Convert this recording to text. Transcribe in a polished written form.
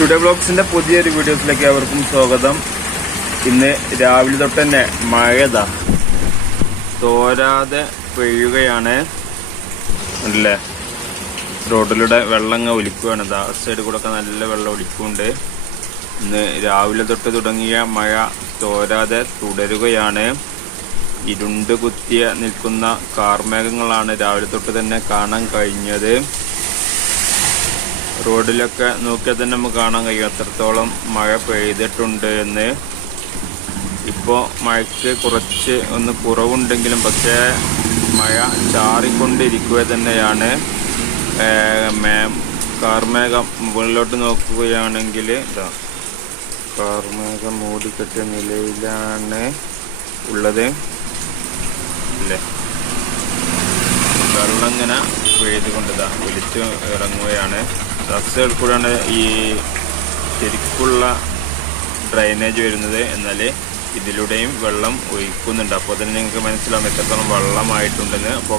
Today വ്ലോഗ്സിന്റെ പുതിയൊരു വീഡിയോസിലേക്ക് അവർക്കും സ്വാഗതം. ഇന്ന് രാവിലെ തൊട്ട് തന്നെ മഴ തോരാതെ പെയ്യുകയാണ്. അല്ലേ, റോഡിലൂടെ വെള്ളം ഒലിക്കുകയാണ്. സൈഡിൽ കൂടെ ഒക്കെ നല്ല വെള്ളം ഒലിക്കുന്നുണ്ട്. ഇന്ന് രാവിലെ തൊട്ട് തുടങ്ങിയ മഴ തോരാതെ തുടരുകയാണ്. ഇരുണ്ട് കുത്തിയ നിൽക്കുന്ന കാർമേഘങ്ങളാണ് രാവിലെ തൊട്ട് തന്നെ കാണാൻ കഴിഞ്ഞത്. റോഡിലൊക്കെ നോക്കിയാൽ തന്നെ നമുക്ക് കാണാൻ കഴിയും എത്രത്തോളം മഴ പെയ്തിട്ടുണ്ട് എന്ന്. ഇപ്പോൾ മഴയ്ക്ക് കുറച്ച് ഒന്ന് കുറവുണ്ടെങ്കിലും പക്ഷേ മഴ ചാറിക്കൊണ്ടിരിക്കുക തന്നെയാണ്. കാർമേഘം മുകളിലോട്ട് നോക്കുകയാണെങ്കിൽ കാർമേഘം മൂടിക്കെട്ടിയ നിലയിലാണ് ഉള്ളത് അല്ലേ. വെള്ളം ഇങ്ങനെ പെയ്തുകൊണ്ട് ഒലിച്ച് ഇറങ്ങുകയാണ്. റസ്സുകൾ കൂടെയാണ് ഈ ശരിക്കുള്ള ഡ്രൈനേജ് വരുന്നത്. എന്നാൽ ഇതിലൂടെയും വെള്ളം ഒഴിക്കുന്നുണ്ട്. അപ്പോൾ തന്നെ നിങ്ങൾക്ക് മനസ്സിലാവും എത്രത്തോളം വെള്ളമായിട്ടുണ്ടെന്ന്. അപ്പോൾ